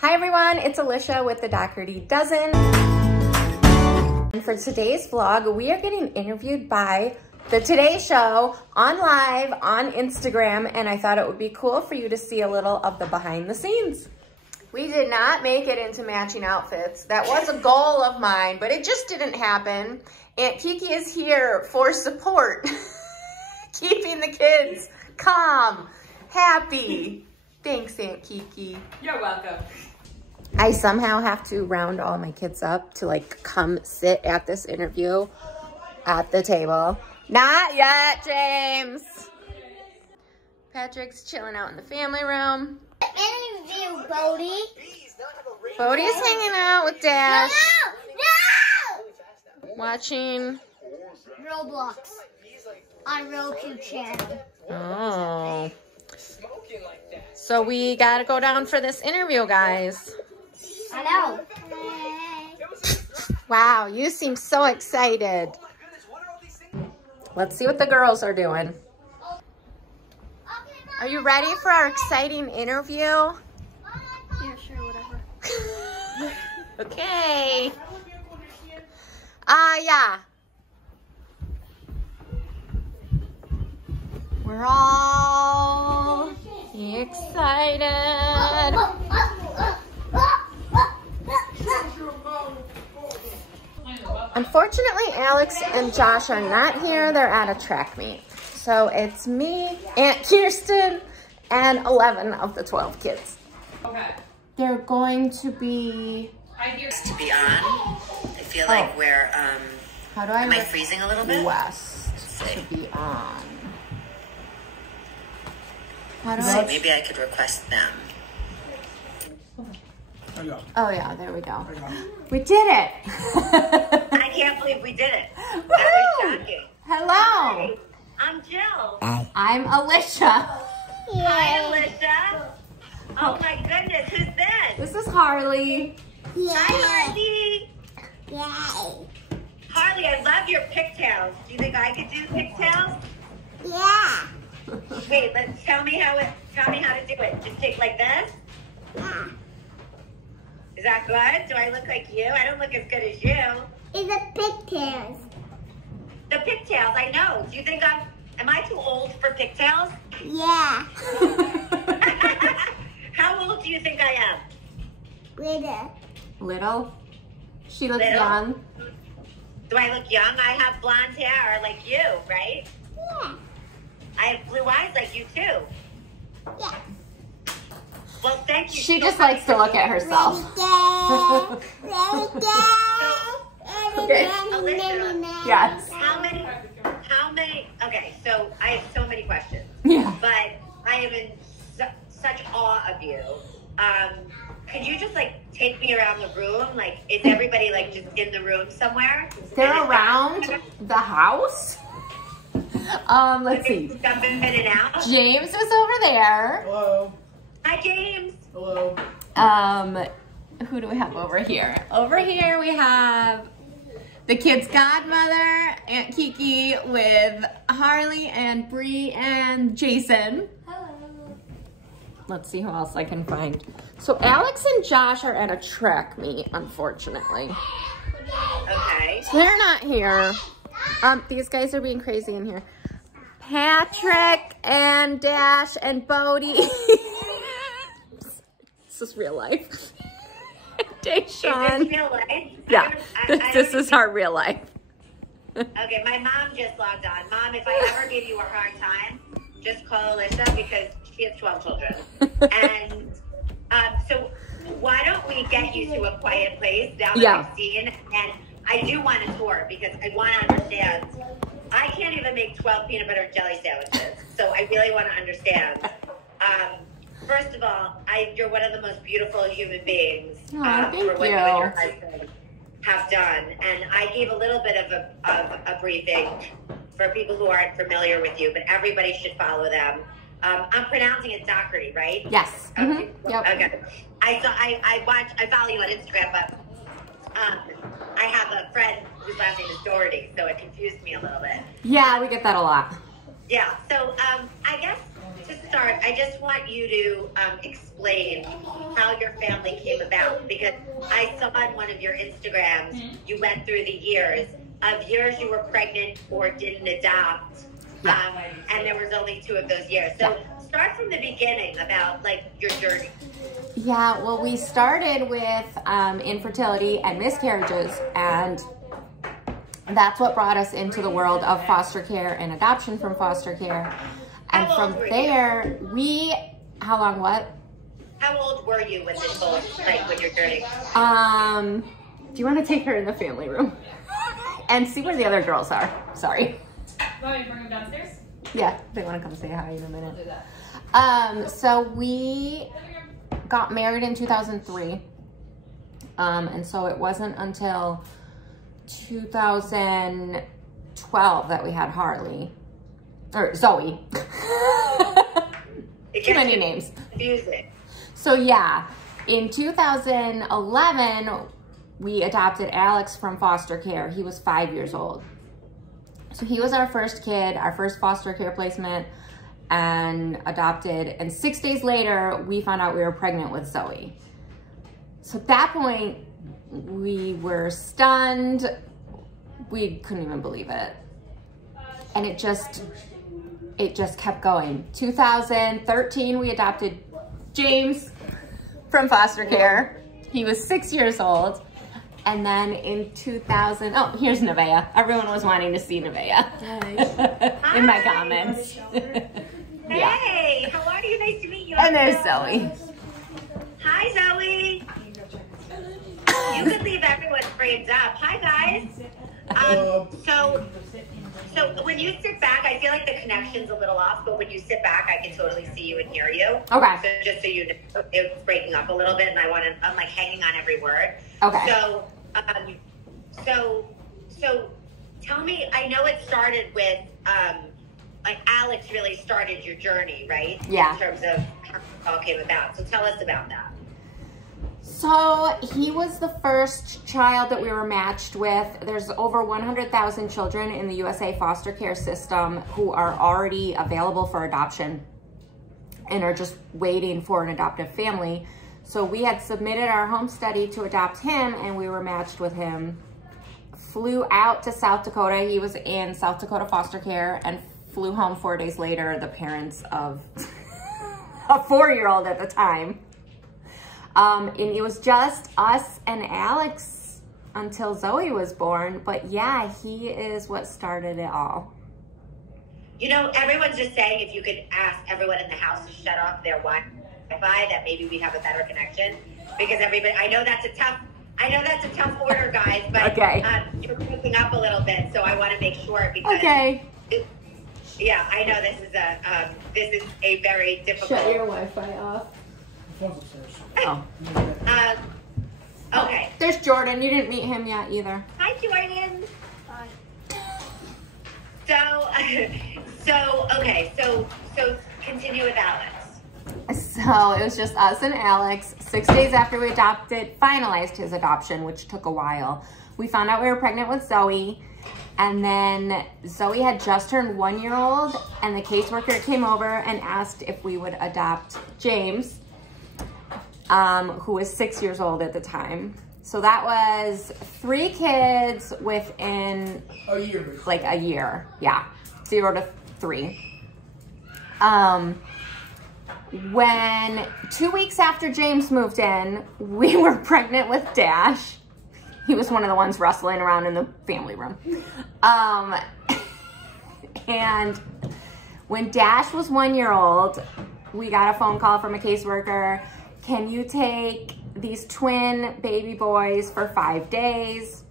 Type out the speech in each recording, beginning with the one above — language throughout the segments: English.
Hi everyone, it's Alicia with the Dougherty Dozen. And for today's vlog, we are getting interviewed by the Today Show on live on Instagram, and I thought it would be cool for you to see a little of the behind the scenes. We did not make it into matching outfits. That was a goal of mine, but it just didn't happen. Aunt Kiki is here for support, keeping the kids calm, happy. Thanks, Aunt Kiki. You're welcome. I somehow have to round all my kids up to like come sit at this interview at the table. Not yet, James. Patrick's chilling out in the family room. Interview, Bodie. Bodie's hanging out with Dad. No! Watching. Roblox. On Roku channel. Oh. So we gotta go down for this interview, guys. I know. Wow, you seem so excited. Let's see what the girls are doing. Are you ready for our exciting interview? Yeah, sure, whatever. Okay. Yeah. We're all excited. Unfortunately, Alex and Josh are not here. They're at a track meet. So it's me, Aunt Kirsten, and 11 of the 12 kids. Okay. They're going to be... To be on. I feel like we're, how do I am I freezing a little bit? West to be on. How do So I... maybe I could request them. Oh yeah, there we go. We did it! I can't believe we did it. That was shocking. Hello! I'm Jill. I'm Alicia. Hi, Alicia. Oh my goodness, who's this? This is Harley. Hi, Harley. Yay. Harley, I love your pigtails. Do you think I could do pigtails? Yeah. Wait, tell me how to do it. Just take like this? Yeah. Is that good? Do I look like you? I don't look as good as you. It's a pigtails. The pigtails, I know. Do you think am I too old for pigtails? Yeah. How old do you think I am? Glitter. Little. She looks Little? young. Do I look young? I have blonde hair like you, right? Yeah. I have blue eyes like you too. Yeah. Well, thank you. She so just much likes to look at herself. Okay. Alicia, Yes. how many, okay, so I have so many questions. Yeah. But I am in such awe of you. Could you just like take me around the room? Like, is everybody like just in the room somewhere? They're around the house. Let's see. Jump in and out. James was over there. Hello. Hi, James. Hello. Who do we have over here? Over here we have the kids' godmother, Aunt Kiki, with Harley and Bree and Jason. Hello. Let's see who else I can find. So Alex and Josh are at a track meet, unfortunately. Okay. So they're not here. These guys are being crazy in here. Patrick and Dash and Bodie. This is real life. Deshaun. Is this real life? Yeah, this is our real life. Okay, my mom just logged on. Mom, if I ever give you a hard time, just call Alicia because she has 12 children. And so why don't we get you to a quiet place now that I've seen? And I do want to tour because I want to understand. I can't even make 12 peanut butter jelly sandwiches, so I really want to understand. First of all, you're one of the most beautiful human beings for what you and your husband have done. And I gave a little bit of a briefing for people who aren't familiar with you, but everybody should follow them. I'm pronouncing it Dougherty, right? Yes. Okay. Yep. Okay. I follow you on Instagram, but I have a friend whose last name is Dougherty, so it confused me a little bit. Yeah, we get that a lot. Yeah. So I guess to start, I just want you to explain how your family came about, because I saw on one of your Instagrams, you went through the years you were pregnant or didn't adopt, and there was only 2 of those years. So start from the beginning about like your journey. Yeah, well, we started with infertility and miscarriages, and that's what brought us into the world of foster care and adoption from foster care. And from there, how old were you when this whole, like, when you're journey? Do you want to take her in the family room and see where the other girls are? Sorry. Want me to bring them downstairs? Yeah, they want to come say hi in a minute. I'll do that. So we got married in 2003. And so it wasn't until 2012 that we had Harley. Or Zoe. Too many names. Confusing. So yeah, in 2011, we adopted Alex from foster care. He was 5 years old. So he was our first kid, our first foster care placement, and adopted. And 6 days later, we found out we were pregnant with Zoe. So at that point, we were stunned. We couldn't even believe it. And it just kept going. 2013, we adopted James from foster care. He was 6 years old. And then in 2000, oh, here's Nevaeh. Everyone was wanting to see Nevaeh in my comments. Hey, how are you? Nice to meet you. And there's Zoe. Hi, Zoe. You could leave everyone framed up. Hi, guys. So when you sit back, I feel like the connection's a little off, but when you sit back, I can totally see you and hear you. Okay. So just so you know, it's breaking up a little bit, and I'm like hanging on every word. Okay. So tell me, I know it started with, like Alex really started your journey, right? Yeah. In terms of how it all came about. So tell us about that. So he was the first child that we were matched with. There's over 100,000 children in the USA foster care system who are already available for adoption and are just waiting for an adoptive family. So we had submitted our home study to adopt him, and we were matched with him. Flew out to South Dakota. He was in South Dakota foster care and flew home 4 days later, the parents of a 4-year-old at the time. And it was just us and Alex until Zoe was born. But yeah, he is what started it all. You know, everyone's just saying if you could ask everyone in the house to shut off their Wi-Fi, that maybe we'd have a better connection. Because everybody, I know that's a tough order, guys. But okay. You're breaking up a little bit, so I want to make sure because. Okay. Yeah, I know this is a very difficult. Shut your Wi-Fi off. Oh. Okay. There's Jordan. You didn't meet him yet either. Hi, Jordan. Hi. So continue with Alex. So it was just us and Alex. 6 days after we finalized his adoption, which took a while, we found out we were pregnant with Zoe. And then Zoe had just turned 1 year old, and the caseworker came over and asked if we would adopt James, who was 6 years old at the time. So that was 3 kids within a year. Like a year. Yeah. 0 to 3. When 2 weeks after James moved in, we were pregnant with Dash. He was one of the ones rustling around in the family room. And when Dash was 1 year old, we got a phone call from a caseworker. Can you take these twin baby boys for 5 days?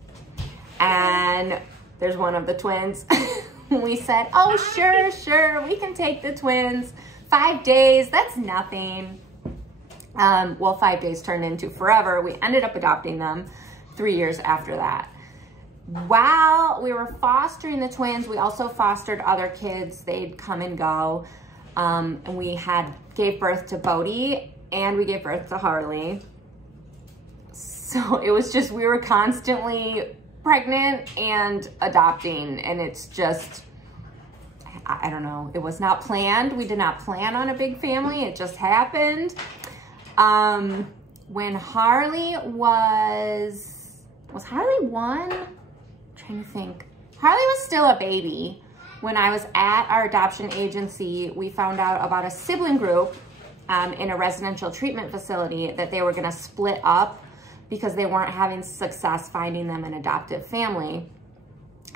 And there's one of the twins. We said, oh, sure, we can take the twins. 5 days, that's nothing. Well, 5 days turned into forever. We ended up adopting them 3 years after that. While we were fostering the twins, we also fostered other kids. They'd come and go. And we gave birth to Bodie, and we gave birth to Harley. So it was just, we were constantly pregnant and adopting, and it's just I don't know, it was not planned. We did not plan on a big family. It just happened. When Harley was Harley 1? I'm trying to think. Harley was still a baby. When I was at our adoption agency, we found out about a sibling group in a residential treatment facility that they were gonna split up because they weren't having success finding them an adoptive family.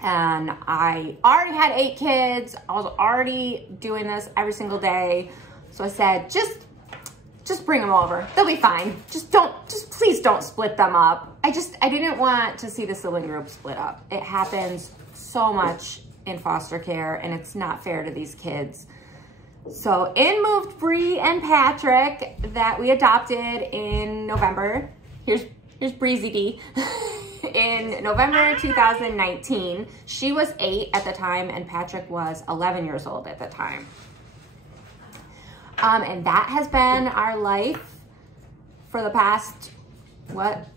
And I already had 8 kids. I was already doing this every single day. So I said, just bring them over. They'll be fine. Just please don't split them up. I didn't want to see the sibling group split up. It happens so much in foster care and it's not fair to these kids. So in moved Bree and Patrick that we adopted in November. Here's Breezy D. In November 2019. She was 8 at the time and Patrick was 11 years old at the time. And that has been our life for the past,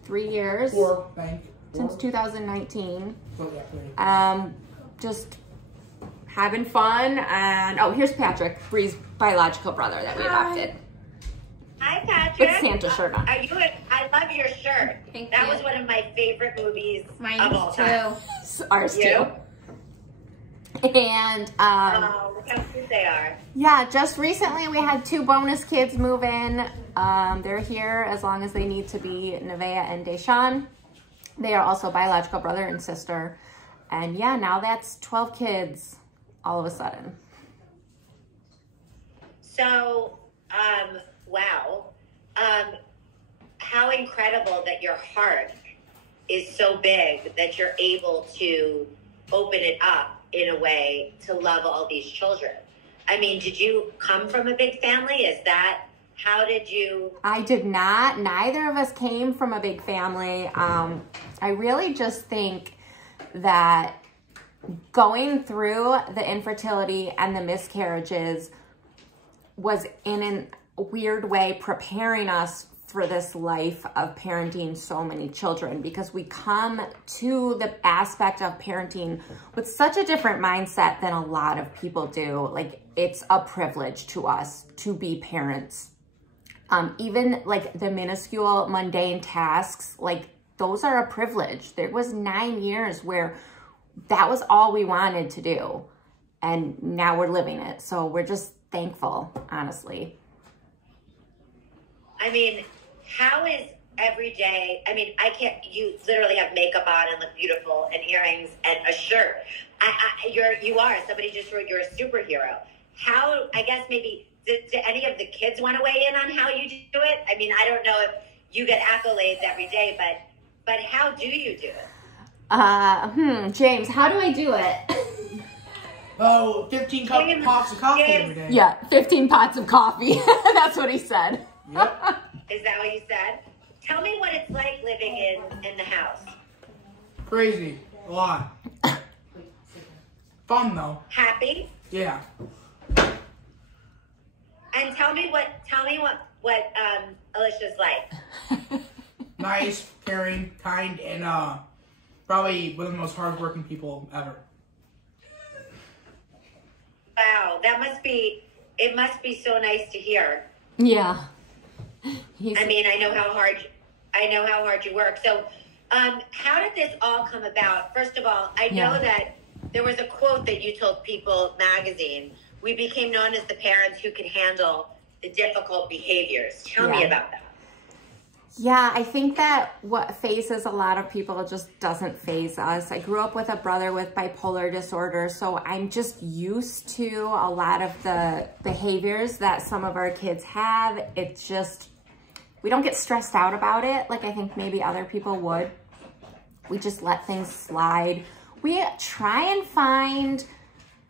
3 years? 4, thank you. Since 2019. Oh, yeah, Just having fun. And oh, here's Patrick, Bree's biological brother that we adopted. Hi, Patrick. With Santa shirt on. I love your shirt. Thank that you. was one of my favorite movies Mine of all too. time. Ours You? too. And Oh, look how cute they are. yeah, just recently we had 2 bonus kids move in. They're here as long as they need to be, Nevaeh and Deshawn. They are also biological brother and sister. And yeah, now that's 12 kids all of a sudden. So, wow. How incredible that your heart is so big that you're able to open it up in a way to love all these children. I mean, did you come from a big family? How did you? I did not. Neither of us came from a big family. I really just think that going through the infertility and the miscarriages was in a weird way preparing us for this life of parenting so many children, because we come to the aspect of parenting with such a different mindset than a lot of people do. Like, it's a privilege to us to be parents. Even like the minuscule mundane tasks, like those are a privilege. There was 9 years where that was all we wanted to do. And now we're living it. So we're just thankful, honestly. I mean, how is every day? I mean, you literally have makeup on and look beautiful and earrings and a shirt. You are, somebody just wrote you're a superhero. How, I guess maybe, do any of the kids want to weigh in on how you do it? I mean, I don't know if you get accolades every day, but how do you do it? James, how do I do it? Oh, 15 pots of coffee every day. Yeah, 15 pots of coffee. That's what he said. Yep. Is that what you said? Tell me what it's like living in the house. Crazy. A lot. Fun, though. Happy? Yeah. And tell me what Alicia's like. Nice, caring, kind, and probably one of the most hardworking people ever. Wow, it must be so nice to hear. Yeah. I mean, I know how hard you work. So, how did this all come about? First of all, I know that there was a quote that you told People magazine. We became known as the parents who could handle the difficult behaviors. Tell me about that. Yeah, I think that what phases a lot of people just doesn't phase us. I grew up with a brother with bipolar disorder, so I'm just used to a lot of the behaviors that some of our kids have. It's just, we don't get stressed out about it like I think maybe other people would. We just let things slide. We try and find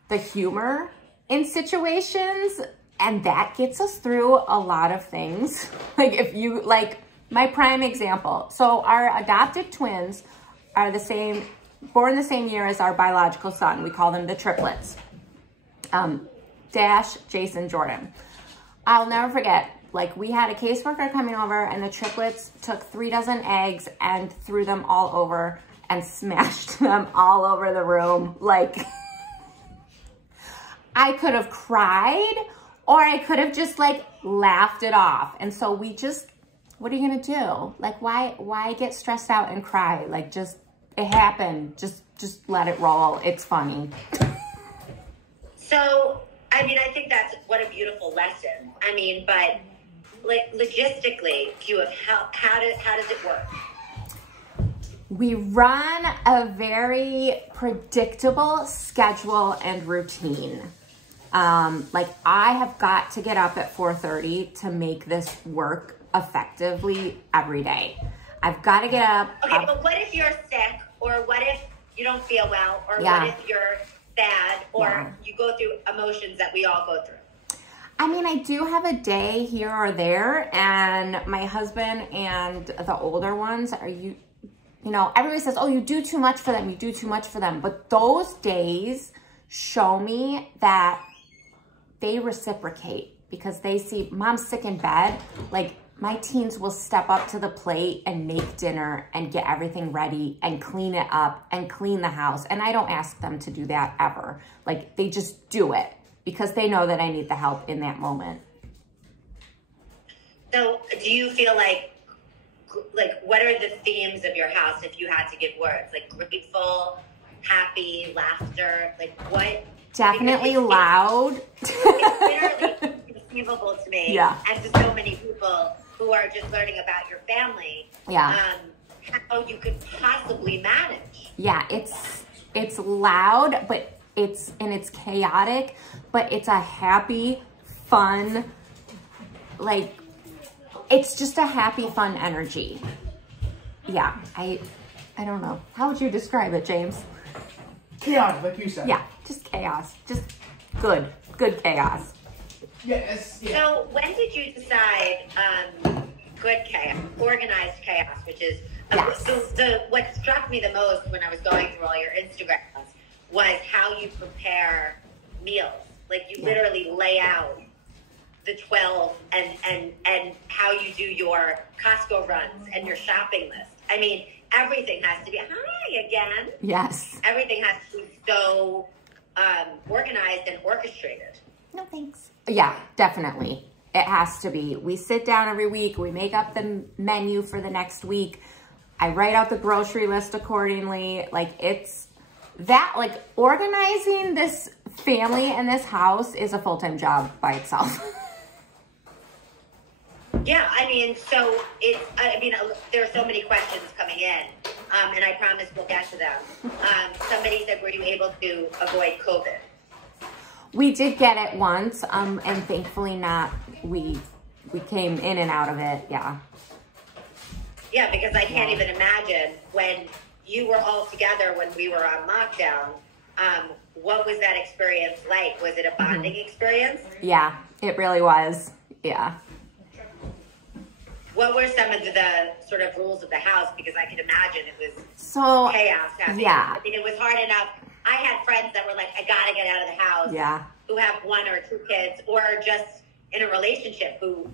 the humor in situations, and that gets us through a lot of things. Like, if you, like, my prime example. So our adopted twins are born the same year as our biological son. We call them the triplets. Dash, Jason, Jordan. I'll never forget, like, we had a caseworker coming over and the triplets took 3 dozen eggs and threw them all over and smashed them all over the room. Like, I could have cried, or I could have just like laughed it off. And so we just, what are you gonna do? Like, why get stressed out and cry? Like, just, it happened. Just let it roll. It's funny. So, I mean, I think that's what a beautiful lesson. I mean, but like logistically, do you have help? How does it work? We run a very predictable schedule and routine. Like, I have got to get up at 4:30 to make this work effectively every day. I've got to get up. Okay, but what if you're sick, or what if you don't feel well, or what if you're sad, or you go through emotions that we all go through? I mean, I do have a day here or there, and my husband and the older ones are, you know, everybody says, oh, you do too much for them, you do too much for them. But those days show me that they reciprocate, because they see mom's sick in bed. Like, my teens will step up to the plate and make dinner and get everything ready and clean it up and clean the house. And I don't ask them to do that ever. Like, they just do it because they know that I need the help in that moment. So do you feel like what are the themes of your house if you had to give words? Like grateful, happy, laughter, like what? Definitely loud. It's literally inconceivable to me, and to so many people who are just learning about your family, how you could possibly manage. Yeah, it's loud, but it's chaotic, but it's a happy, fun, like, it's just a happy, fun energy. Yeah, I don't know. How would you describe it, James? Chaos, like you said. Yeah, just chaos. Just good chaos. Yes. Yeah. So when did you decide good chaos, organized chaos, which is what struck me the most when I was going through all your Instagrams was how you prepare meals. Like, you literally lay out the 12 and how you do your Costco runs and your shopping list. I mean, everything has to be, hi again. Yes. Everything has to be so organized and orchestrated. No thanks. Yeah, definitely. It has to be. We sit down every week. We make up the menu for the next week. I write out the grocery list accordingly. Like, it's that, like, organizing this family and this house is a full-time job by itself. Yeah, I mean, there are so many questions coming in, and I promise we'll get to them. Somebody said, were you able to avoid COVID? We did get it once, and thankfully not. We came in and out of it, yeah. Yeah, because I can't even imagine when you were all together when we were on lockdown, what was that experience like? Was it a bonding experience? Yeah, it really was, yeah. What were some of the sort of rules of the house? Because I could imagine it was chaos happening. Yeah. I mean, it was hard enough. I had friends that were like, I gotta get out of the house. Who have 1 or 2 kids, or just in a relationship who,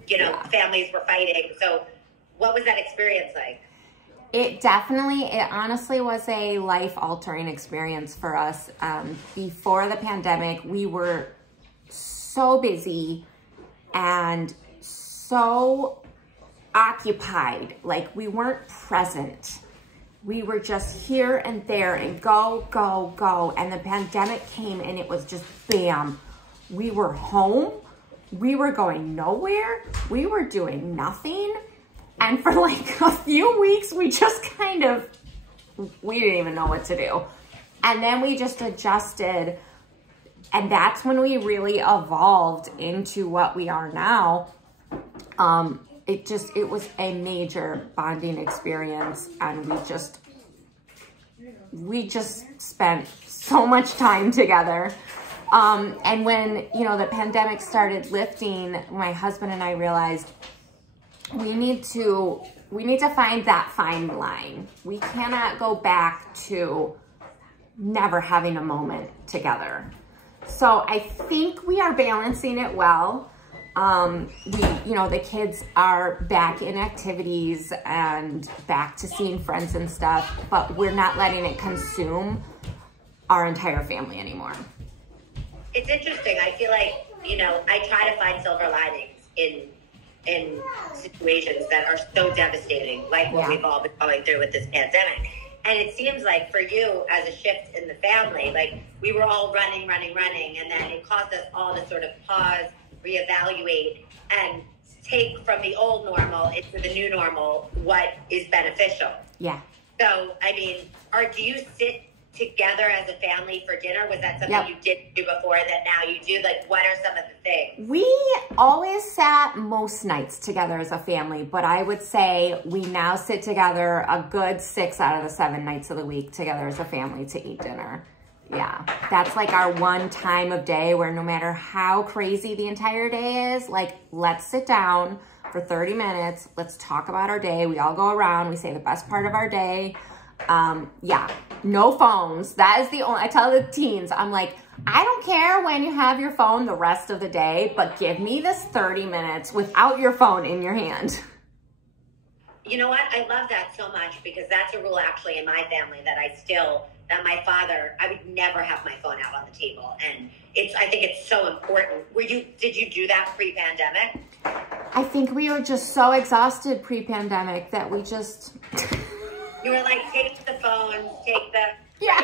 families were fighting. So what was that experience like? It honestly was a life-altering experience for us. Before the pandemic, we were so busy and so occupied. Like, we weren't present. We were just here and there and go, go, go. And the pandemic came and it was just bam. We were home. We were going nowhere. We were doing nothing. And for like a few weeks, we just we didn't even know what to do. And then we just adjusted. And that's when we really evolved into what we are now. It was a major bonding experience, and we just spent so much time together. And when, the pandemic started lifting, my husband and I realized we need to find that fine line. We cannot go back to never having a moment together. So I think we are balancing it well. The kids are back in activities and back to seeing friends and stuff, but we're not letting it consume our entire family anymore. it's interesting. I feel like, you know, I try to find silver linings in situations that are so devastating, like what we've all been going through with this pandemic. And it seems like for you, as a shift in the family, like we were all running, and then it caused us all to sort of pause, reevaluate, and take from the old normal into the new normal what is beneficial. Yeah. So, I mean, do you sit together as a family for dinner? Was that something you didn't do before that now you do? Like, what are some of the things? We always sat most nights together as a family, but I would say we now sit together a good 6 out of the 7 nights of the week together as a family to eat dinner. Yeah, that's like our one time of day where no matter how crazy the entire day is, like, let's sit down for 30 minutes. Let's talk about our day. We all go around. We say the best part of our day. Yeah, no phones. That is the only, I tell the teens, I'm like, I don't care when you have your phone the rest of the day, but give me this 30 minutes without your phone in your hand. You know what? I love that so much because that's a rule actually in my family that my father, I would never have my phone out on the table. And I think it's so important. Did you do that pre-pandemic? I think we were just so exhausted pre-pandemic that we just... You were like, take the phone, take the... Yeah.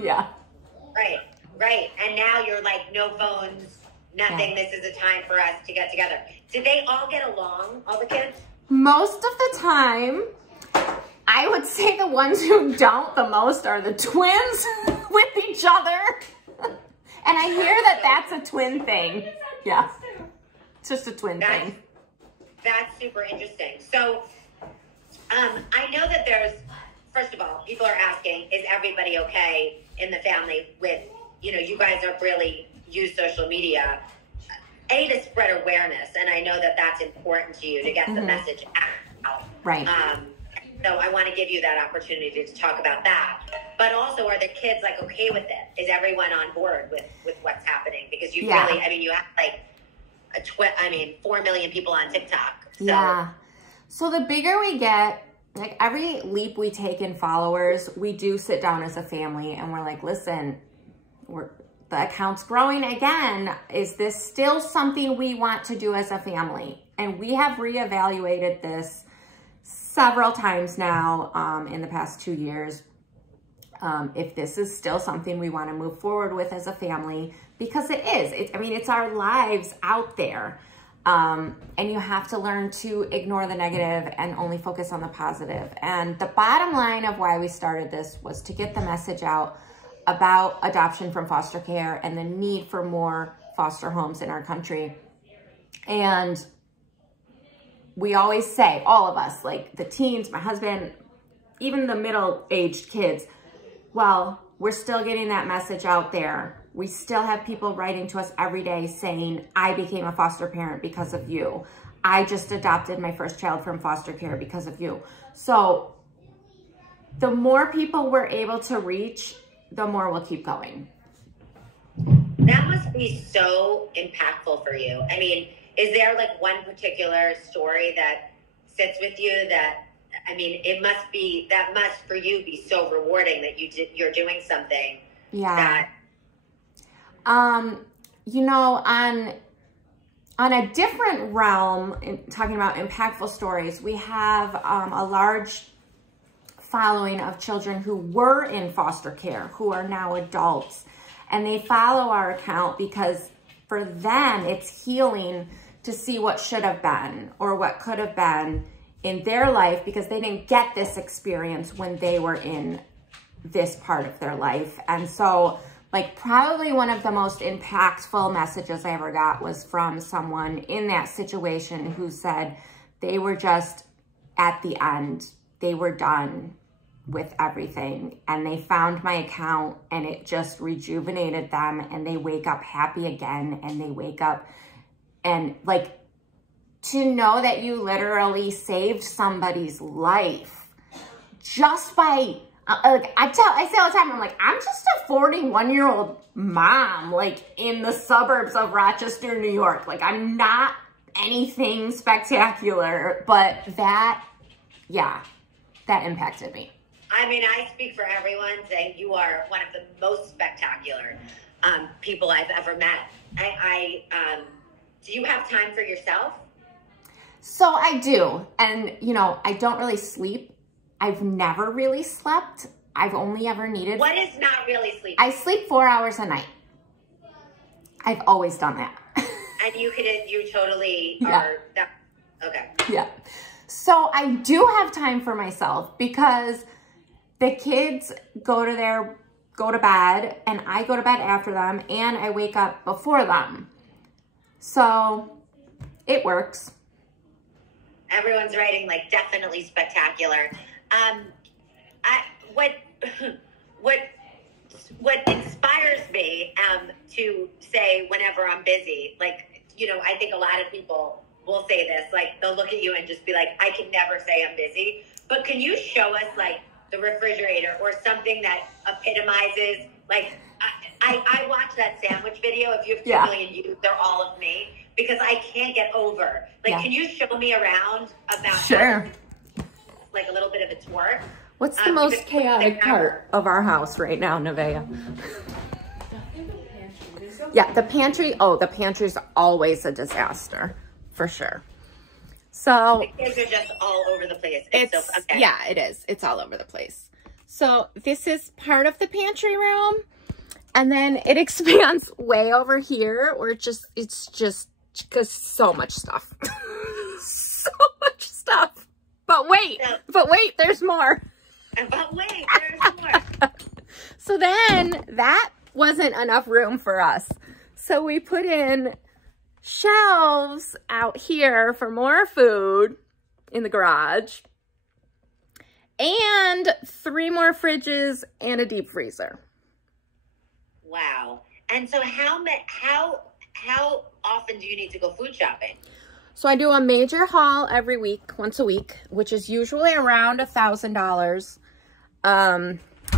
Yeah. Right. And now you're like, no phones, nothing. Yeah. This is a time for us to get together. Did they all get along, all the kids? Most of the time, I would say the ones who don't the most are the twins with each other. And I hear that that's a twin thing. Yeah. It's just a twin thing. That's super interesting. So, I know that first of all, people are asking, is everybody okay in the family with, you know, you guys have really used social media, to spread awareness. And I know that that's important to you to get the message out. Right. So I want to give you that opportunity to talk about that. But also, are the kids like okay with it? Is everyone on board with what's happening? Because you really, I mean, you have like 4 million people on TikTok. So. Yeah. So the bigger we get, like every leap we take in followers, we do sit down as a family and we're like, listen, the account's growing again. Is this still something we want to do as a family? And we have reevaluated this several times now in the past 2 years. If this is still something we want to move forward with as a family, because it is. I mean, it's our lives out there. And you have to learn to ignore the negative and only focus on the positive. And the bottom line of why we started this was to get the message out about adoption from foster care and the need for more foster homes in our country. And we always say, all of us, like the teens, my husband, even the middle-aged kids, well, we're still getting that message out there. We still have people writing to us every day saying, I became a foster parent because of you. I just adopted my first child from foster care because of you. So the more people we're able to reach, the more we'll keep going. That must be so impactful for you. I mean, is there like one particular story that sits with you that, I mean, that must for you be so rewarding that you're doing something. Yeah. You know, on a different realm, talking about impactful stories, we have a large following of children who were in foster care, who are now adults. And they follow our account because for them, it's healing to see what should have been or what could have been in their life because they didn't get this experience when they were in this part of their life. And so, like, probably one of the most impactful messages I ever got was from someone in that situation who said they were just at the end. They were done with everything. And they found my account and it just rejuvenated them. And they wake up happy again. And they wake up and, like, to know that you literally saved somebody's life just by... I say all the time, I'm like, I'm just a 41-year-old mom, like, in the suburbs of Rochester, New York. Like, I'm not anything spectacular, but that impacted me. I mean, I speak for everyone saying you are one of the most spectacular. people I've ever met. Do you have time for yourself? So I do. And, you know, I don't really sleep. I've never really slept. I've only ever needed... What is not really sleep? I sleep 4 hours a night. I've always done that. And you totally yeah. are... Okay. Yeah. So I do have time for myself because the kids go to bed and I go to bed after them and I wake up before them. So it works. Everyone's writing like definitely spectacular. What inspires me to say whenever I'm busy, like, you know, I think a lot of people will say this, like they'll look at you and just be like, I can never say I'm busy. But can you show us like the refrigerator or something that epitomizes, like, I watch that sandwich video. If you have 2 million views, they're all of me because I can't get over. Like, can you show me around about Sure. like a little bit of its work? What's the most chaotic part of our house right now, Nevaeh? Yeah, the pantry. Oh, the pantry's always a disaster, for sure. So the kids are just all over the place. Yeah, it is. It's all over the place. So this is part of the pantry room, and then it expands way over here, where it's just because so much stuff, so much stuff. But wait, there's more. But wait, there's more. So then that wasn't enough room for us. So we put in shelves out here for more food in the garage and 3 more fridges and a deep freezer. Wow. And so how often do you need to go food shopping? So I do a major haul every week, once a week, which is usually around $1,000.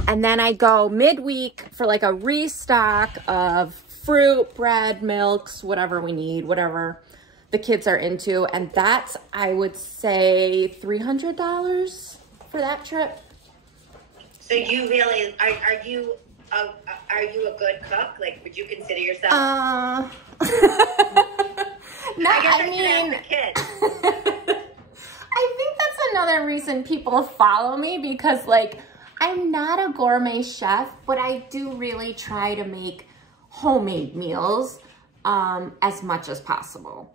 And then I go midweek for like a restock of fruit, bread, milks, whatever we need, whatever the kids are into. And that's, I would say, $300 for that trip. So you really, are you a good cook? Like, would you consider yourself? No, I mean, I think that's another reason people follow me because, like, I'm not a gourmet chef, but I do really try to make homemade meals as much as possible.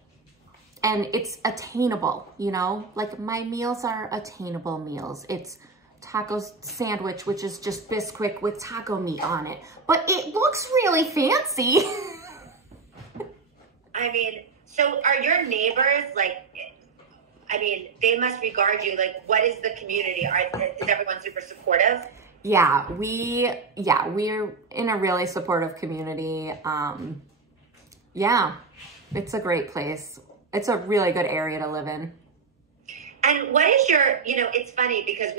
And it's attainable, you know? Like, my meals are attainable meals. It's taco sandwich, which is just Bisquick with taco meat on it. But it looks really fancy. I mean, so are your neighbors, like, I mean, they must regard you, like, what is the community? Is everyone super supportive? Yeah, we're in a really supportive community. Yeah, it's a great place. It's a really good area to live in. And what is your, you know, it's funny because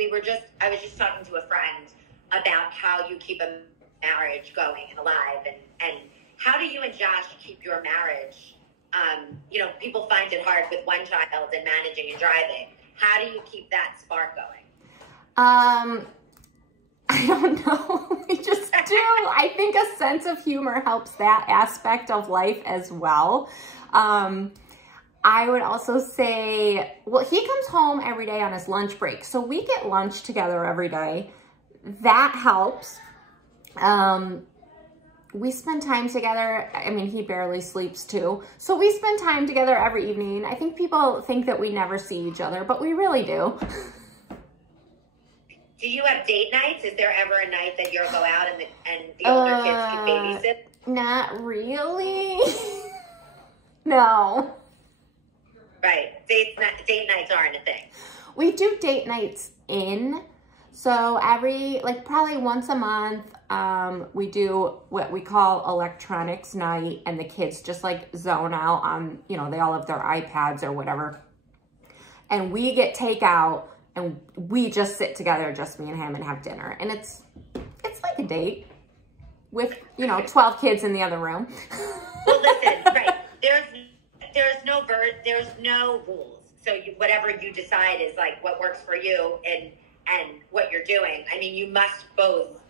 I was just talking to a friend about how you keep a marriage going and alive and how do you and Josh keep your marriage? You know, people find it hard with one child and managing and driving. How do you keep that spark going? I don't know. We just do. I think a sense of humor helps that aspect of life as well. I would also say, well, he comes home every day on his lunch break. So we get lunch together every day. That helps. We spend time together. I mean, he barely sleeps too. So we spend time together every evening. I think people think that we never see each other, but we really do. Do you have date nights? Is there ever a night that you'll go out and the older kids can babysit? Not really. No. Right. Date nights aren't a thing. We do date nights in. So probably once a month, we do what we call electronics night, and the kids just like zone out on, you know, they all have their iPads or whatever. And we get takeout and we just sit together, just me and him, and have dinner. And it's like a date with, you know, 12 kids in the other room. Well, listen, right. There's no rules. So whatever you decide is like what works for you and what you're doing. I mean, you must both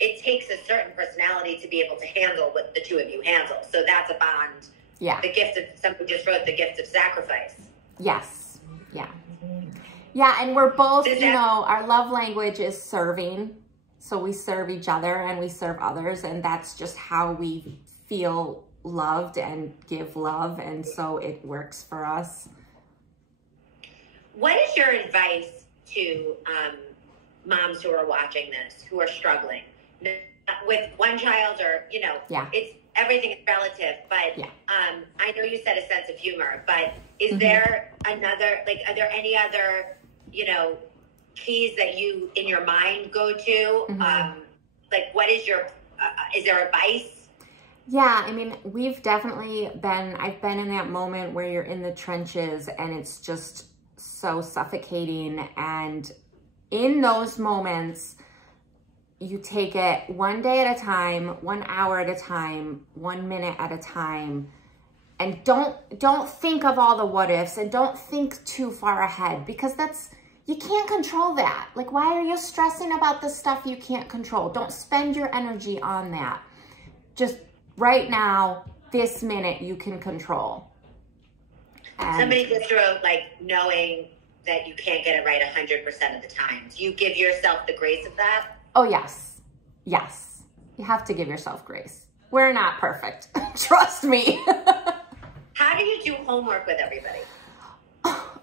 it takes a certain personality to be able to handle what the two of you handle. So that's a bond. Yeah. The gift of, somebody just wrote the gift of sacrifice. Yes. Yeah. Yeah, and we're both, you know, our love language is serving. So we serve each other and we serve others, and that's just how we feel loved and give love, and so it works for us. What is your advice to moms who are watching this, who are struggling with one child, or, you know, it's everything is relative, but I know you said a sense of humor, but is there another, like, are there any other, you know, keys that you in your mind go to? Like, what is your is there advice? Yeah, I mean, we've definitely been, I've been in that moment where you're in the trenches and it's just so suffocating, and in those moments you take it one day at a time, 1 hour at a time, 1 minute at a time, and don't think of all the what ifs, and don't think too far ahead, because that's, you can't control that. Like, why are you stressing about the stuff you can't control? Don't spend your energy on that. Just right now, this minute, you can control. And somebody just wrote, like, knowing that you can't get it right 100% of the time. Do you give yourself the grace of that? Oh, yes. Yes. You have to give yourself grace. We're not perfect. Trust me. How do you do homework with everybody?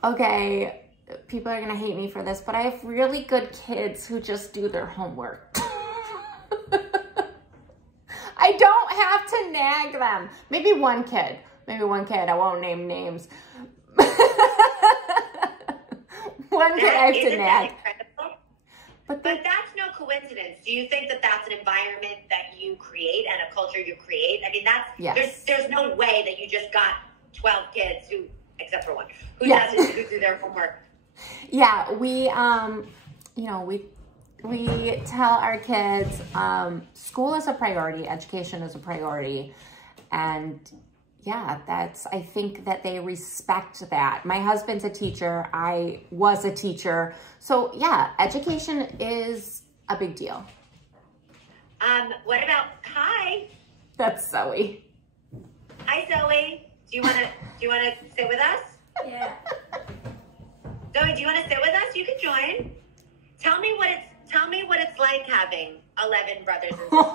Okay. People are going to hate me for this, but I have really good kids who just do their homework. I don't have to nag them. Maybe one kid. I won't name names. One kid I have to nag. But that's no coincidence. Do you think that that's an environment that you create and a culture you create? I mean, that's, there's no way that you just got 12 kids who, except for one, who doesn't do their homework. Yeah, we, you know, we tell our kids, school is a priority, education is a priority. And yeah, I think that they respect that. My husband's a teacher. I was a teacher. So yeah, education is a big deal. What about, hi? That's Zoe. Hi, Zoe. Do you want to sit with us? Yeah. Zoe, do you want to sit with us? You can join. Tell me what it's like having 11 brothers and sisters.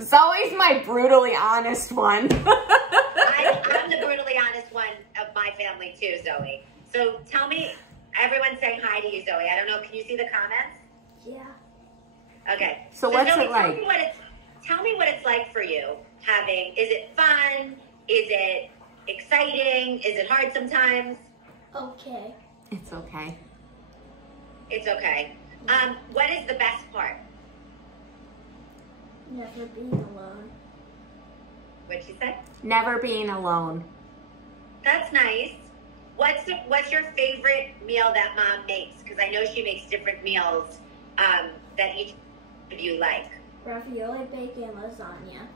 Zoe's my brutally honest one. I'm the brutally honest one of my family too, Zoe. So tell me, everyone's saying hi to you, Zoe. I don't know, can you see the comments? Yeah. Okay. So what's Zoe, it like? Tell me what it's like for you having, is it fun? Is it exciting? Is it hard sometimes? Okay. It's okay. It's okay. What is the best part? Never being alone. What'd she say? Never being alone. That's nice. What's your favorite meal that Mom makes? Because I know she makes different meals that each of you like. Ravioli, bacon, lasagna.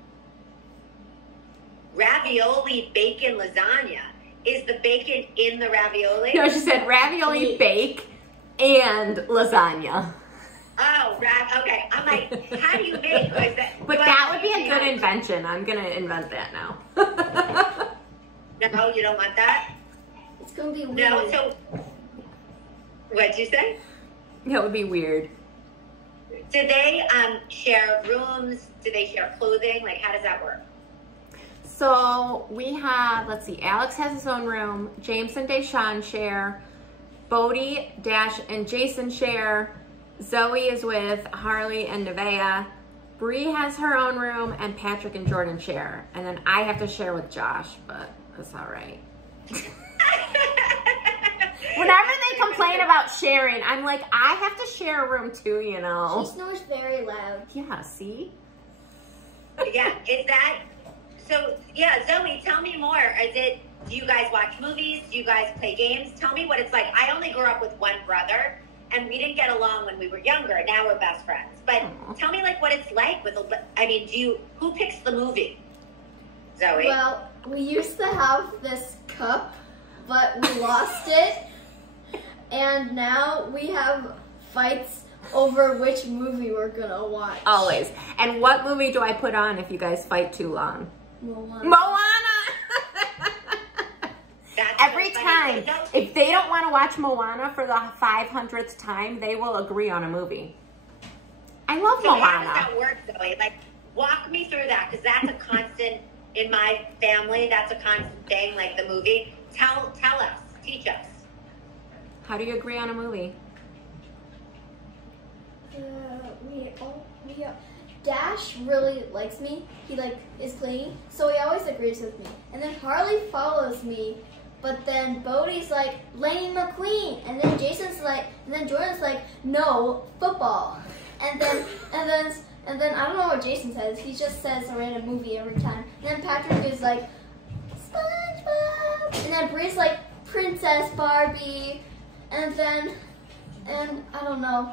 Ravioli, bacon, lasagna. Is the bacon in the ravioli? No, she said ravioli, bake, and lasagna. Oh, okay. I'm like, how do you make? But that would be a good invention. I'm going to invent that now. No, you don't want that? It's going to be weird. No, so, what'd you say? That would be weird. Do they share rooms? Do they share clothing? Like, how does that work? So we have, let's see, Alex has his own room. James and Deshawn share. Bodie, Dash, and Jason share. Zoe is with Harley and Nevaeh. Bree has her own room, and Patrick and Jordan share. And then I have to share with Josh, but that's all right. Whenever they complain about sharing, I'm like, I have to share a room too, you know. She snores very loud. Yeah, see? Yeah, is that, so, yeah, Zoe, tell me more. Do you guys watch movies? Do you guys play games? Tell me what it's like. I only grew up with one brother, and we didn't get along when we were younger. Now we're best friends. But tell me, like, what it's like with, who picks the movie? Zoe? Well, we used to have this cup, but we lost it. And now we have fights over which movie we're gonna watch. Always. And what movie do I put on if you guys fight too long? Moana. Every time. If they don't want to watch Moana for the 500th time, they will agree on a movie. I love So Moana. how does that work, Zoe? Like, walk me through that, because that's a constant in my family. That's a constant thing, like the movie. Tell us, teach us. How do you agree on a movie? Dash really likes me. He is clean, so he always agrees with me. And then Harley follows me, but then Bodie's like, Lane McQueen. And then Jason's like, and then Jordan's like, no, football. And then I don't know what Jason says. He just says a random movie every time. And then Patrick is like, SpongeBob. And then Bree's like, Princess Barbie. And I don't know.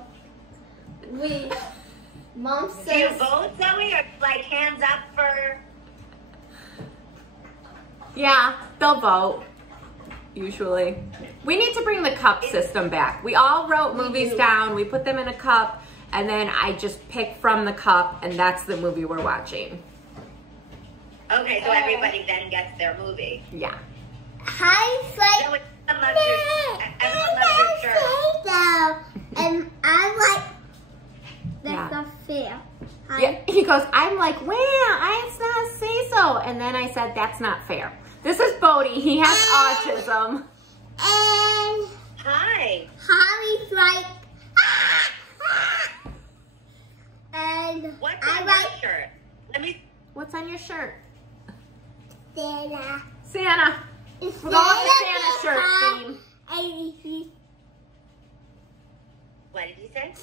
Mom says. Do you vote, Zoe, or like hands up for? Yeah, they'll vote. Usually. We need to bring the cup system back. We all wrote movies down. We put them in a cup, and then I just pick from the cup, and that's the movie we're watching. Okay, so everybody then gets their movie. Yeah. Hi, Zoe, everyone loves your shirt. And I'm like, that's Yeah. not fair. Yeah, he goes, I'm like, wow, it's not say so. And then I said, that's not fair. This is Bodie. He has autism. And Hi. Holly's like, and What's I on like your shirt? Let me. What's on your shirt? Santa. Santa. We're going with Santa shirt theme. What did he say?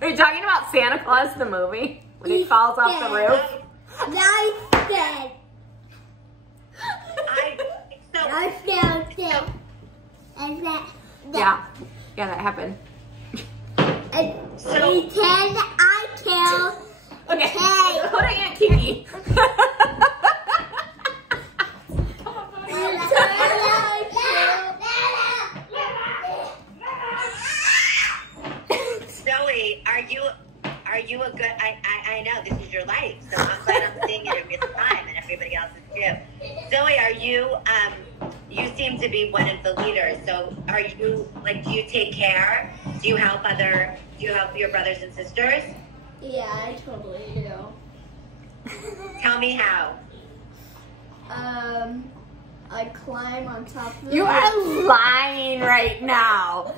Are you talking about Santa Claus, the movie? When he falls off the roof? Yeah. Yeah, that happened. Okay. Go to Aunt Kiki. Zoe, are you a good? I know this is your life, so I'm glad I'm seeing it in real time, and everybody else is too. Zoe, are you? You seem to be one of the leaders. So, are you like? Do you take care? Do you help your brothers and sisters? Yeah, I totally do. Tell me how. I climb on top of You are lying right now.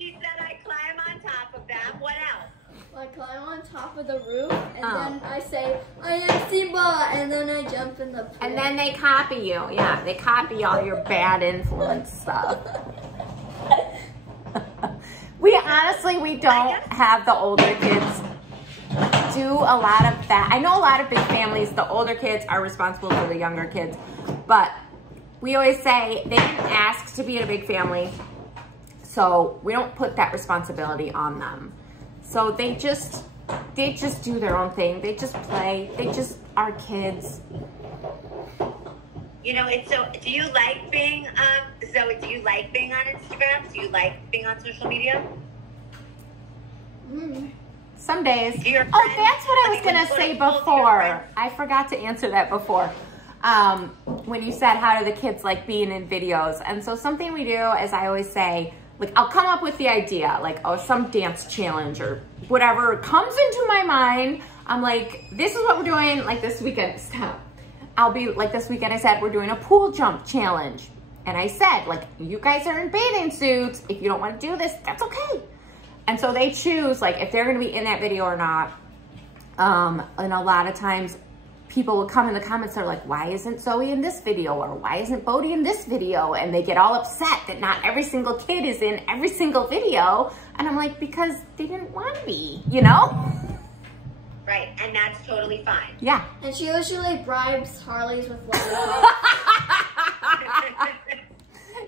She said I climb on top of them. What else? I climb on top of the roof, and then I say, I am Simba, and then I jump in the pool. And then they copy you. Yeah, they copy all your bad influence stuff. We don't have the older kids do a lot of that. I know a lot of big families, the older kids are responsible for the younger kids, but we always say they didn't ask to be in a big family, so we don't put that responsibility on them. So they just do their own thing. They just play. They just are kids. You know, it's so. Do you like being Zoe? Do you like being on Instagram? Do you like being on social media? Some days. Do your Oh, friends- that's what I was like, gonna when say you go to your before. friends- I forgot to answer that before. When you said, how do the kids like being in videos? And so something we do is I always say, like, I'll come up with the idea, like, oh, some dance challenge or whatever comes into my mind. I'm like, this is what we're doing, like this weekend. Stop. I'll be like, this weekend I said, we're doing a pool jump challenge. And I said, like, you guys are in bathing suits. If you don't want to do this, that's okay. And so they choose, like, if they're going to be in that video or not. And a lot of times people will come in the comments, they're like, why isn't Zoe in this video? Or why isn't Bodie in this video? And they get all upset that not every single kid is in every single video. And I'm like, because they didn't want to be, you know? Right, and that's totally fine. Yeah. And she usually bribes Harley's with lollipops.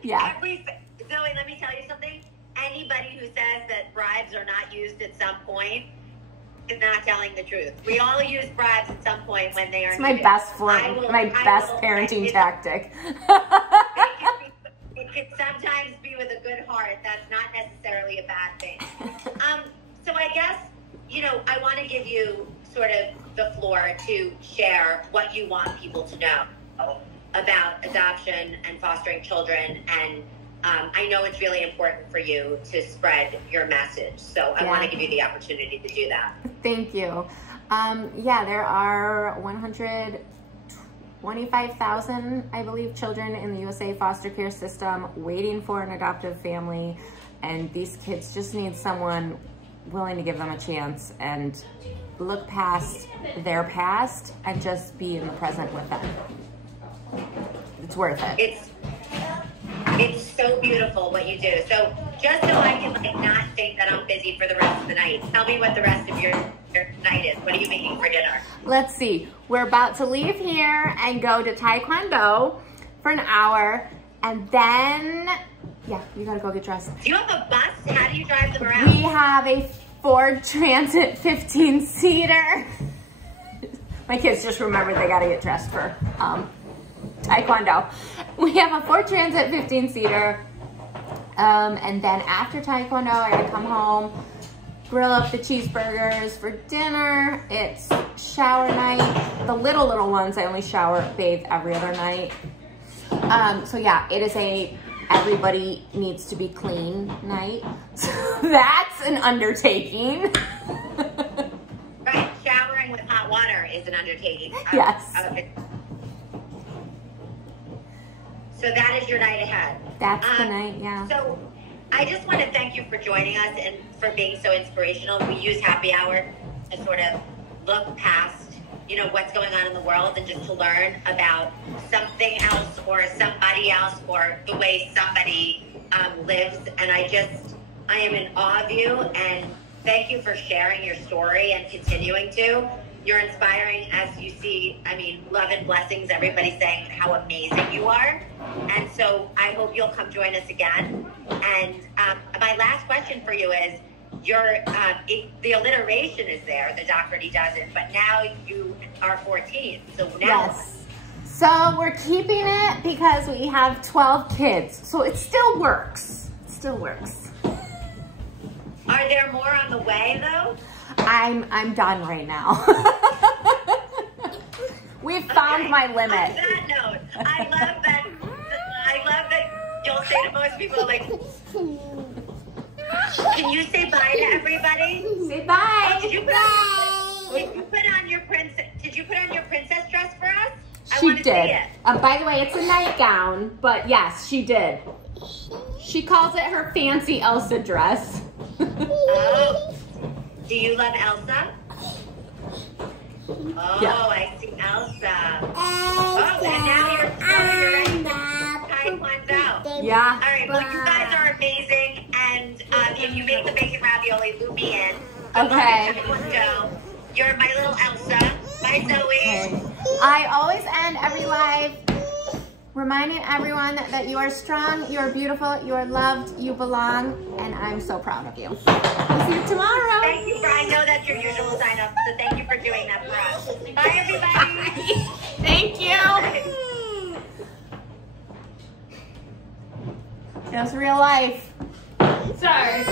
Yeah. Zoe, let me tell you something. Anybody who says that bribes are not used at some point is not telling the truth. We all use bribes at some point when they are It's my needed. best parenting tactic. Fake it start, that's not necessarily a bad thing. So I guess, you know, I want to give you sort of the floor to share what you want people to know about adoption and fostering children. And I know it's really important for you to spread your message. So I want to give you the opportunity to do that. Thank you. Yeah, there are 125,000, I believe, children in the USA foster care system waiting for an adoptive family. And these kids just need someone willing to give them a chance and look past their past and just be in the present with them. It's worth it. It's so beautiful what you do. So just so I can not think that I'm busy for the rest of the night, tell me what the rest of your night is. What are you making for dinner? Let's see. We're about to leave here and go to Taekwondo for an hour, and then, yeah, you gotta go get dressed. Do you have a bus? How do you drive them around? We have a Ford Transit 15-seater. My kids just remembered they gotta get dressed for Taekwondo. We have a Ford Transit 15-seater, and then after Taekwondo, I gotta come home, grill up the cheeseburgers for dinner. It's shower night. The little ones, I only bathe every other night. So yeah, it is a everybody needs to be clean night. So that's an undertaking. Right, showering with hot water is an undertaking. Yes. So that is your night ahead. That's the night, yeah. So I just want to thank you for joining us and for being so inspirational. We use happy hour to sort of look past, you know, what's going on in the world and just to learn about something else or somebody else or the way somebody lives. And I am in awe of you, and thank you for sharing your story and continuing to. You're inspiring, as you see. I mean, love and blessings. Everybody's saying how amazing you are. And so I hope you'll come join us again. And my last question for you is, the alliteration is there, the Dougherty doesn't, but now you are 14. So now yes. So we're keeping it because we have 12 kids. So it still works. It still works. Are there more on the way, though? I'm done right now. We've found my limit. On that note, I love that you'll say to most people, like, can you say bye to everybody? Say bye. Oh, did you put on your princess dress for us? She did. By the way, it's a nightgown, but yes, she did. She calls it her fancy Elsa dress. Oh. Do you love Elsa? Oh, yeah. I see Elsa. Oh, and now you're ready for Taekwondo. Yeah. All right, well, you guys are amazing, and if you make the bacon ravioli, loop me in. Okay. Taekwondo. You're my little Elsa. Bye, Zoe. Okay. I always end every live reminding everyone that you are strong, you are beautiful, you are loved, you belong, and I'm so proud of you. We'll see you tomorrow. Thank you, I know that's your usual sign up, so thank you for doing that for us. Bye, everybody. Thank you. It was real life. Sorry.